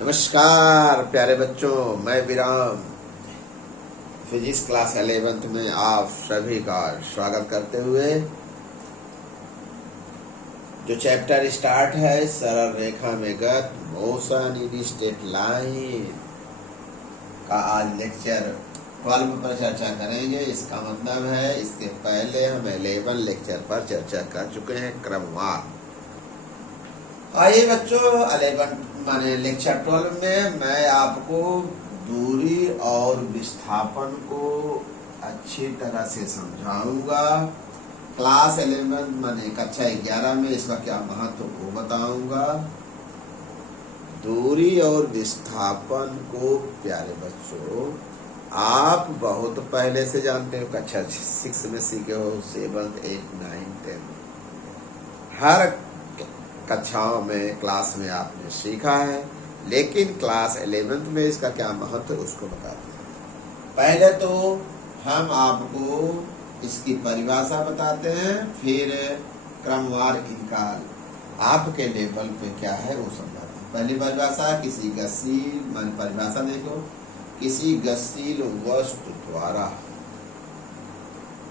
नमस्कार प्यारे बच्चों, मैं विराम फिजिक्स क्लास 11th में आप सभी का स्वागत करते हुए जो चैप्टर स्टार्ट है सरल रेखा में गत मोशन इन स्ट्रेट लाइन का आज लेक्चर 12 पर चर्चा करेंगे। इसका मतलब है इसके पहले हम 11 लेक्चर पर चर्चा कर चुके हैं क्रमवार। आइए बच्चों, 11 माने लेक्चर 12 में मैं आपको दूरी और विस्थापन को अच्छी तरह से समझाऊंगा। क्लास 11 माने कक्षा 11 में इसका क्या महत्व वो बताऊंगा। दूरी और विस्थापन को प्यारे बच्चों आप बहुत पहले से जानते हो, कक्षा 6 में सीखे हो, 7, 8, 9, 10 हर कक्षाओं में क्लास में आपने सीखा है, लेकिन क्लास 11 में इसका क्या महत्व है उसको बताते हैं। पहले तो हम आपको इसकी परिभाषा बताते हैं, फिर क्रमवार इनका आपके लेवल पे क्या है वो समझाते हैं। पहली परिभाषा, किसी गतिशील मान परिभाषा देखो, किसी गतिशील वस्तु द्वारा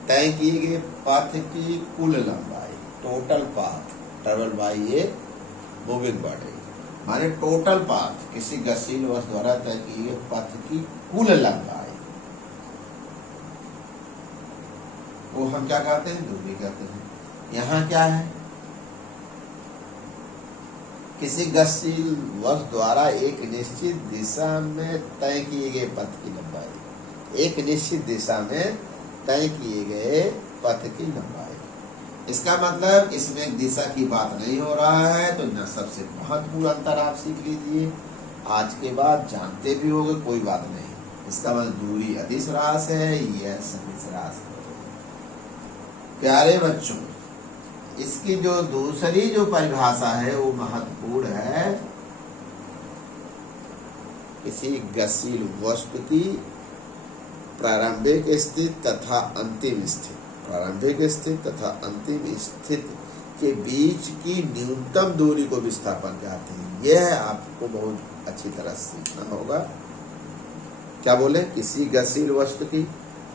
तय किए गए पथ की कुल लंबाई, total path, travel by a moving body, माने टोटल पाथ, किसी गतिशील वस्तु द्वारा तय किए गए पथ की कुल लंबाई वो हम क्या कहते हैं, दूरी कहते हैं। यहाँ क्या है, किसी गतिशील वस्तु द्वारा एक निश्चित दिशा में तय किए गए पथ की लंबाई, एक निश्चित दिशा में तय किए गए पथ की लंबाई। इसका मतलब इसमें एक दिशा की बात नहीं हो रहा है, तो न सबसे महत्वपूर्ण अंतर आप सीख लीजिए। आज के बाद जानते भी होंगे, कोई बात नहीं। इसका मतलब दूरी अदिश राशि है, यह सदिश राशि है। प्यारे बच्चों, इसकी जो दूसरी जो परिभाषा है वो महत्वपूर्ण है। किसी गतिशील वस्तु की प्रारंभिक स्थिति तथा अंतिम स्थिति, प्रारंभिक स्थिति तथा अंतिम स्थिति के बीच की न्यूनतम दूरी को विस्थापन कहते हैं। यह आपको बहुत अच्छी तरह सीखना होगा। क्या बोले, किसी गतिशील वस्तु की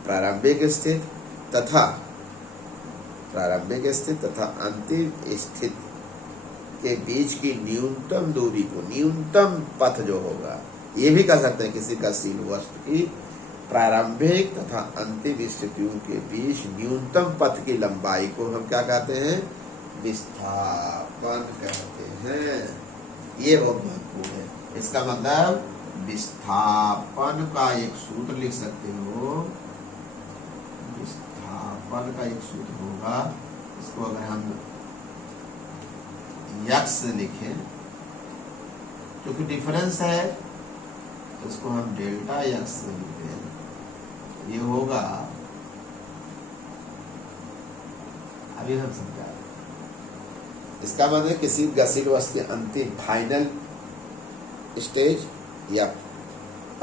प्रारंभिक स्थिति तथा अंतिम स्थिति के बीच की न्यूनतम दूरी को, न्यूनतम पथ जो होगा, ये भी कह सकते हैं किसी गतिशील वस्तु की प्रारंभिक तथा अंतिम स्थितियों के बीच न्यूनतम पथ की लंबाई को हम क्या कहते हैं, विस्थापन कहते हैं। ये बहुत महत्वपूर्ण है। इसका मतलब विस्थापन का एक सूत्र लिख सकते हो, विस्थापन का एक सूत्र होगा, इसको अगर हम यक्स लिखें, क्योंकि डिफरेंस है तो इसको हम डेल्टा यक्स से लिखते हैं। ये होगा, अभी हम समझा। इसका मतलब किसी गतिशील वस्तु के अंतिम फाइनल स्टेज या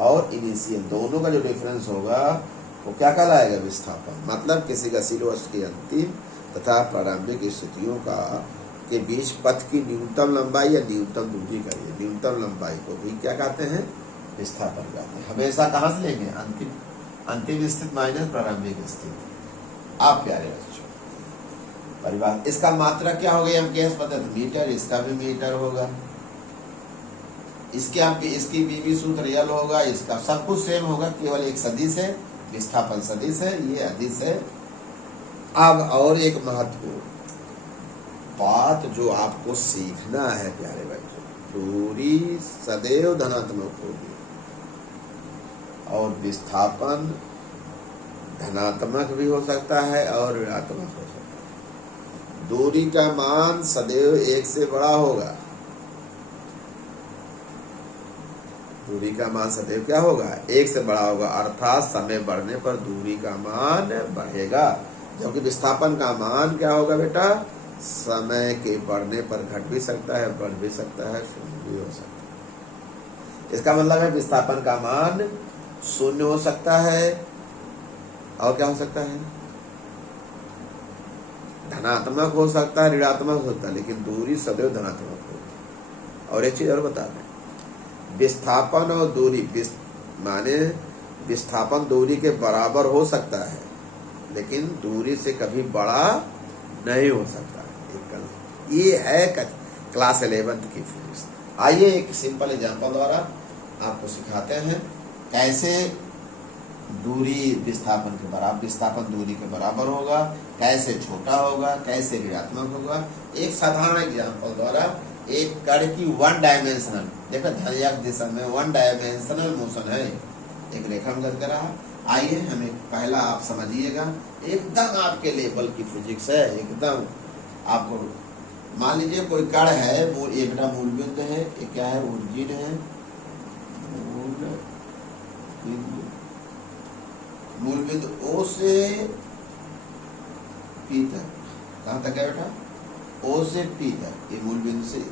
और इनिशियल दोनों का जो डिफरेंस होगा वो क्या कहलाएगा, विस्थापन। मतलब किसी गतिशील वस्तु की अंतिम तथा प्रारंभिक स्थितियों का के बीच पथ की न्यूनतम लंबाई या न्यूनतम दूरी का, न्यूनतम लंबाई को भी क्या कहते हैं, विस्थापन कहते हैं। हमेशा कहाँ से लेंगे, अंतिम स्थिति माइनस प्रारंभिक स्थिति। आप प्यारे बच्चों परिभाषा, इसका मात्रा क्या हो गई, हम कैसे पता, मीटर, इसका भी मीटर होगा, इसकी भी सूत्र रियल होगा, इसका सब कुछ सेम होगा, केवल एक सदिश है, विस्थापन सदिश है, ये अदिश है। अब और एक महत्वपूर्ण बात जो आपको सीखना है प्यारे बच्चों, दूरी सदैव धनात्मक होगी और विस्थापन धनात्मक भी हो सकता है और ऋणात्मक हो सकता है। दूरी का मान सदैव 1 से बड़ा होगा, दूरी का मान सदैव क्या होगा, 1 से बड़ा होगा, अर्थात समय बढ़ने पर दूरी का मान बढ़ेगा, जबकि विस्थापन का मान क्या होगा बेटा, समय के बढ़ने पर घट भी सकता है, बढ़ भी सकता है, शून्य भी हो सकता है। इसका मतलब है विस्थापन का मान शून्य हो सकता है और क्या हो सकता है, धनात्मक हो सकता है, ऋणात्मक हो सकता है, लेकिन दूरी सदैव धनात्मक होगी। और एक चीज और बता दें, विस्थापन और दूरी माने विस्थापन दूरी के बराबर हो सकता है, लेकिन दूरी से कभी बड़ा नहीं हो सकता है। ये है क्लास 11 की फिजिक्स। आइए एक सिंपल एग्जांपल द्वारा आपको सिखाते हैं कैसे दूरी विस्थापन के बराबर, विस्थापन दूरी के बराबर होगा, कैसे छोटा होगा, कैसे ऋणात्मक होगा। एक साधारण एग्जांपल द्वारा एक कण की वन डायमेंशनल, देखो धनात्मक दिशा में वन डायमेंशनल मोशन है, एक रेखा में गति कर रहा है। आइए हमें पहला आप समझिएगा, एकदम आपके लेवल की फिजिक्स है, एकदम आपको। मान लीजिए कोई कण है, ये बेटा मूल बिंदु है, ये क्या है, ओरिजिन है, मूल बिंदु ओ से पी तक, कहां तक है बेटा, ओ से पी तक, ये मूल बिंदु से।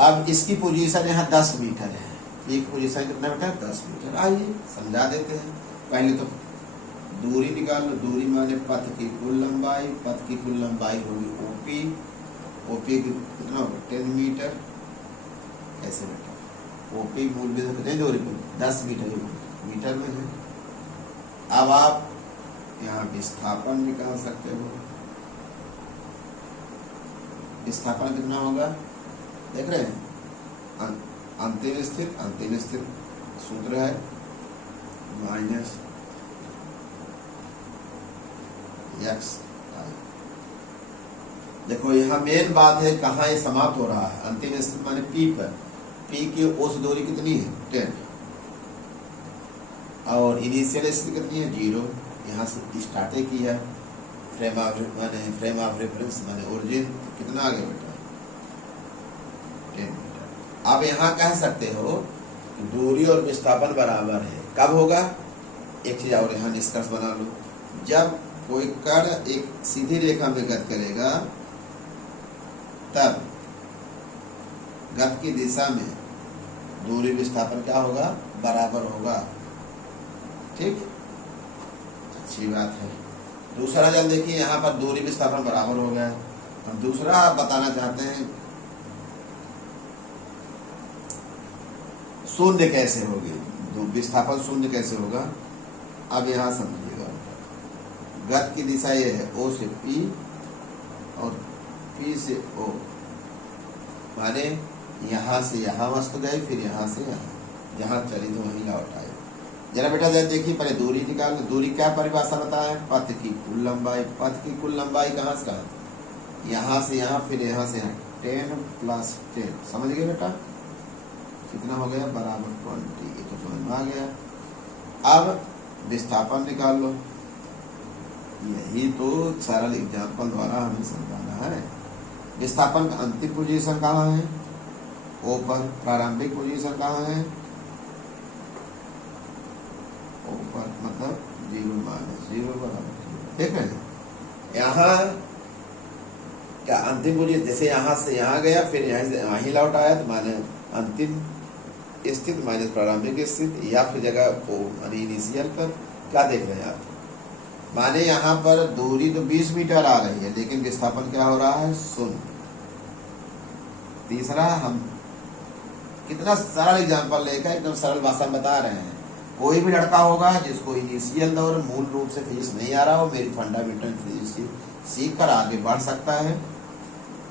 अब इसकी पोजीशन यहाँ 10 मीटर है, एक पोजीशन कितना बेटा, 10 मीटर। आइए समझा देते हैं। पहले तो दूरी निकाल लो, दूरी माने पथ की कुल लंबाई, पथ की कुल लंबाई होगी ओपी, ओपी कितना होगा 10 मीटर, ऐसे बेटा ओपी मूल बिंदु कितने दूरी पे 10 मीटर, मीटर में है। अब आप यहाँ विस्थापन निकाल सकते हो, विस्थापन कितना होगा देख रहे हैं, अंतिम स्थित सूत्र है माइनस एक्स। देखो यहाँ मेन बात है कहाँ ये समाप्त हो रहा है, अंतिम स्थिति माने पी पर, पी की ओस दूरी कितनी है 10, और इनिशियल स्थिति कितनी है 0, यहाँ से स्टार्ट की है। फ्रेम ऑफ रेफरेंस माने ओरिजिन कितना आगे बेटा 10 मीटर। आप यहाँ कह सकते हो कि दूरी और विस्थापन बराबर है, कब होगा, एक चीज और यहाँ निष्कर्ष बना लो, जब कोई कण एक सीधी रेखा में गति करेगा तब गति की दिशा में दूरी विस्थापन क्या होगा, बराबर होगा। ठीक, अच्छी बात है। दूसरा जब देखिए यहाँ पर दूरी विस्थापन बराबर हो गया, हम दूसरा बताना चाहते हैं शून्य कैसे होगी, विस्थापन शून्य कैसे होगा। अब यहाँ समझिएगा, गति की दिशा ये है ओ से पी और पी से ओ, माने यहाँ से यहाँ वस्तु गई, फिर यहाँ से यहाँ, जहाँ चली तो वहीं लौट आए। जरा बेटा जरा देखिए, पहले दूरी निकाल, दूरी क्या परिभाषा बताया, पथ की कुल लंबाई, पथ की कुल लंबाई कहाँ से कहाँ, यहाँ से यहाँ, फिर यहाँ से यहाँ, 10 + 10, समझ गए बेटा कितना हो गया, बराबर 20, ये तो समझ में आ गया। अब विस्थापन निकाल लो, यही तो सरल एग्जाम्पल द्वारा हमें समझाना है। विस्थापन का अंतिम पोजीशन कहाँ है, ओ पर, प्रारंभिक पोजीशन कहाँ है, ओ पर, मतलब 0 - 0 बराबर। देख रहे हैं यहाँ क्या अंतिम पोजीशन, जैसे यहाँ से यहाँ गया फिर यहाँ से वहीं लौट आया, तो माने अंतिम स्थिति माइनस प्रारंभिक स्थिति, या फिर जगह ओ माने इनिशियल पर। क्या देख रहे हैं आप, माने यहाँ पर दूरी तो 20 मीटर आ रही है, लेकिन विस्थापन क्या हो रहा है, 0। तीसरा, हम कितना सरल एग्जांपल लेकर एकदम सरल भाषा में बता रहे हैं। कोई भी लड़का होगा जिसको इनिशियल दौर मूल रूप से फिजिक्स नहीं आ रहा हो, मेरी फंडामेंटल फिजिक्स सीख कर आगे बढ़ सकता है।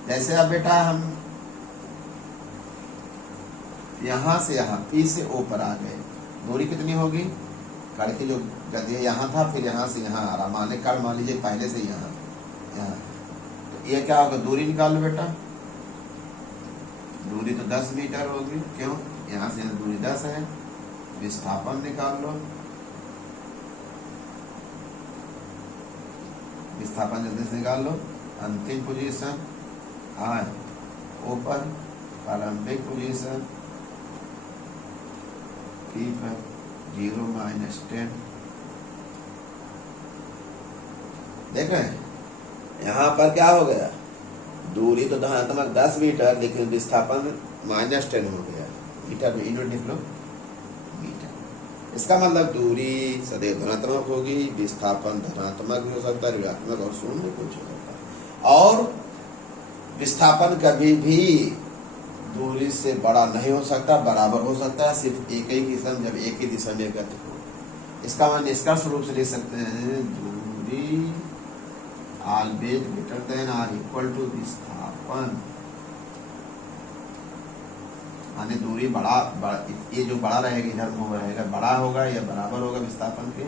जैसे अब बेटा हम यहाँ से यहाँ पी से ओ पर आ गए, दूरी कितनी होगी, कण की जो गति है यहाँ था, फिर यहाँ से यहाँ आ रहा, माने कण मान लीजिए पहले से यहाँ, तो ये क्या होगा, दूरी निकाल लो बेटा, दूरी तो 10 मीटर होगी, क्यों, यहाँ से दूरी 10 है। विस्थापन निकाल लो, विस्थापन जल्दी से निकाल लो। अंतिम पोजीशन आए ऊपर, प्रारंभिक पोजीशन पी पर 0 - 10। देख रहे हैं यहाँ पर क्या हो गया, दूरी तो धनात्मक 10 मीटर, लेकिन विस्थापन -10 हो गया मीटर में, यूनिट लिख लो मीटर। इसका मतलब दूरी सदैव धनात्मक होगी, विस्थापन धनात्मक भी हो सकता है, ऋणात्मक और शून्य कुछ हो सकता है। और विस्थापन कभी भी दूरी से बड़ा नहीं हो सकता, बराबर हो सकता है सिर्फ एक ही किस्म जब एक ही दिशा में गति हो। इसका मान निष्कर्ष रूप से लिख सकते हैं दूरी always greater than or equal to विस्थापन। माने दूरी बड़ा, ये जो बड़ा रहेगा इधर मुंह रहेगा, बड़ा होगा या बराबर होगा विस्थापन के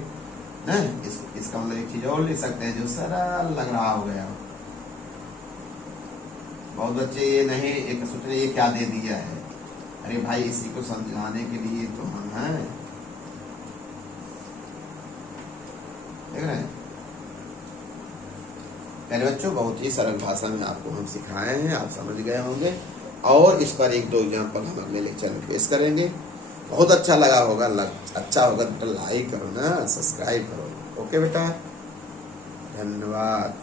ना। इसका मतलब एक चीज और लिख सकते हैं जो सरल लग रहा हो गया। बहुत बच्चे ये नहीं एक सोच रहे ये क्या दे दिया है, अरे भाई इसी को समझाने के लिए तो हम हैं, देख रहे हैं। पहले बच्चों बहुत ही सरल भाषा में आपको हम सिखाए हैं, आप समझ गए होंगे। और इस पर एक दो एग्जाम्पल हम अगले लेक्चर में पेश करेंगे। बहुत अच्छा लगा होगा, अच्छा होगा तो लाइक करो ना, सब्सक्राइब करो। ओके बेटा, धन्यवाद।